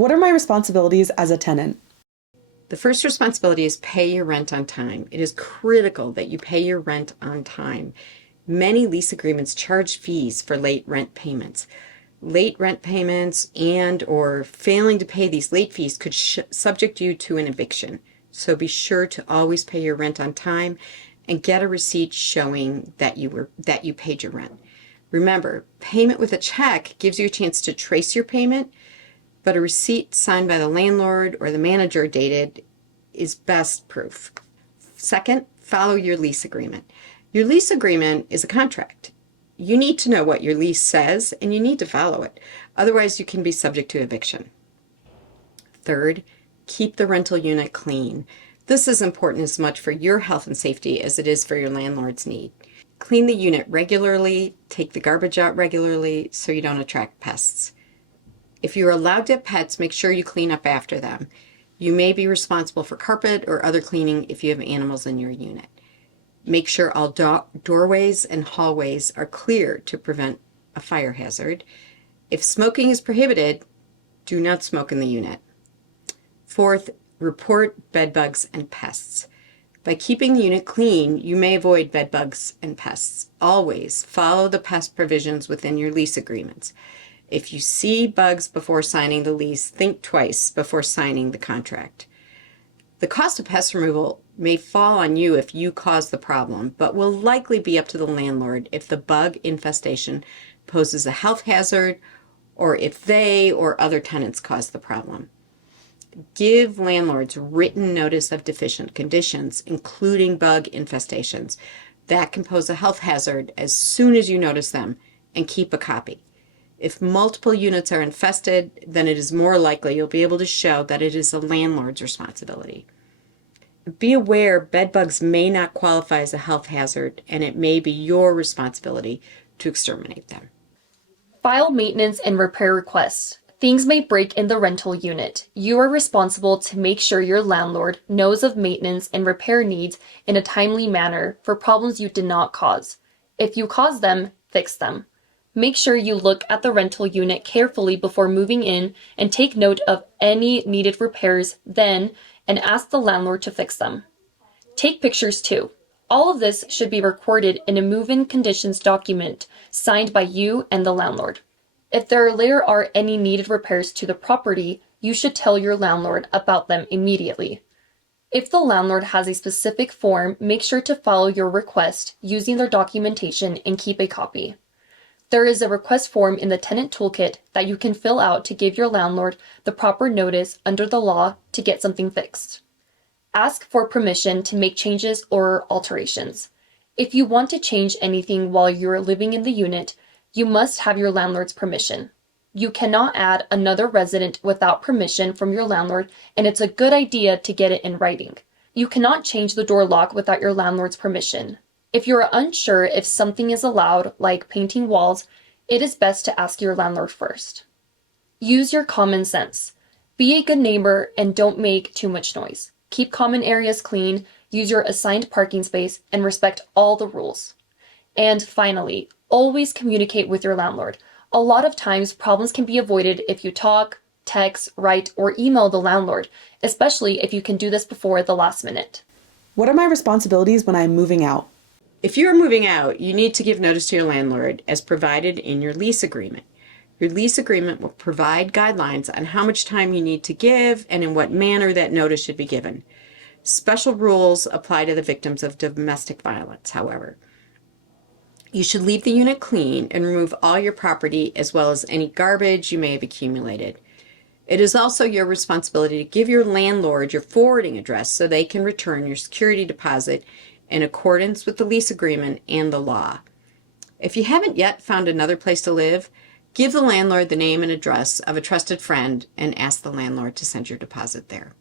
What are my responsibilities as a tenant? The first responsibility is pay your rent on time. It is critical that you pay your rent on time. Many lease agreements charge fees for late rent payments. Late rent payments and or failing to pay these late fees could subject you to an eviction. So be sure to always pay your rent on time and get a receipt showing that you paid your rent. Remember, payment with a check gives you a chance to trace your payment, but a receipt signed by the landlord or the manager dated is best proof. Second, follow your lease agreement. Your lease agreement is a contract. You need to know what your lease says and you need to follow it. Otherwise, you can be subject to eviction. Third, keep the rental unit clean. This is important as much for your health and safety as it is for your landlord's need. Clean the unit regularly, take the garbage out regularly so you don't attract pests. If you're allowed to have pets, make sure you clean up after them. You may be responsible for carpet or other cleaning if you have animals in your unit. Make sure all doorways and hallways are clear to prevent a fire hazard. If smoking is prohibited, do not smoke in the unit. Fourth, report bed bugs and pests. By keeping the unit clean, you may avoid bed bugs and pests. Always follow the pest provisions within your lease agreements. If you see bugs before signing the lease, think twice before signing the contract. The cost of pest removal may fall on you if you cause the problem, but will likely be up to the landlord if the bug infestation poses a health hazard or if they or other tenants cause the problem. Give landlords written notice of deficient conditions, including bug infestations, that can pose a health hazard as soon as you notice them, and keep a copy. If multiple units are infested, then it is more likely you'll be able to show that it is the landlord's responsibility. Be aware bed bugs may not qualify as a health hazard, and it may be your responsibility to exterminate them. File maintenance and repair requests. Things may break in the rental unit. You are responsible to make sure your landlord knows of maintenance and repair needs in a timely manner for problems you did not cause. If you caused them, fix them. Make sure you look at the rental unit carefully before moving in and take note of any needed repairs then and ask the landlord to fix them. Take pictures too. All of this should be recorded in a move-in conditions document signed by you and the landlord. If there later are any needed repairs to the property, you should tell your landlord about them immediately. If the landlord has a specific form, make sure to follow your request using their documentation and keep a copy. There is a request form in the tenant toolkit that you can fill out to give your landlord the proper notice under the law to get something fixed. Ask for permission to make changes or alterations. If you want to change anything while you're living in the unit, you must have your landlord's permission. You cannot add another resident without permission from your landlord, and it's a good idea to get it in writing. You cannot change the door lock without your landlord's permission. If you are unsure if something is allowed, like painting walls, it is best to ask your landlord first. Use your common sense. Be a good neighbor and don't make too much noise. Keep common areas clean, use your assigned parking space, and respect all the rules. And finally, always communicate with your landlord. A lot of times, problems can be avoided if you talk, text, write, or email the landlord, especially if you can do this before the last minute. What are my responsibilities when I am moving out? If you are moving out, you need to give notice to your landlord as provided in your lease agreement. Your lease agreement will provide guidelines on how much time you need to give and in what manner that notice should be given. Special rules apply to the victims of domestic violence, however. You should leave the unit clean and remove all your property as well as any garbage you may have accumulated. It is also your responsibility to give your landlord your forwarding address so they can return your security deposit in accordance with the lease agreement and the law. If you haven't yet found another place to live, give the landlord the name and address of a trusted friend and ask the landlord to send your deposit there.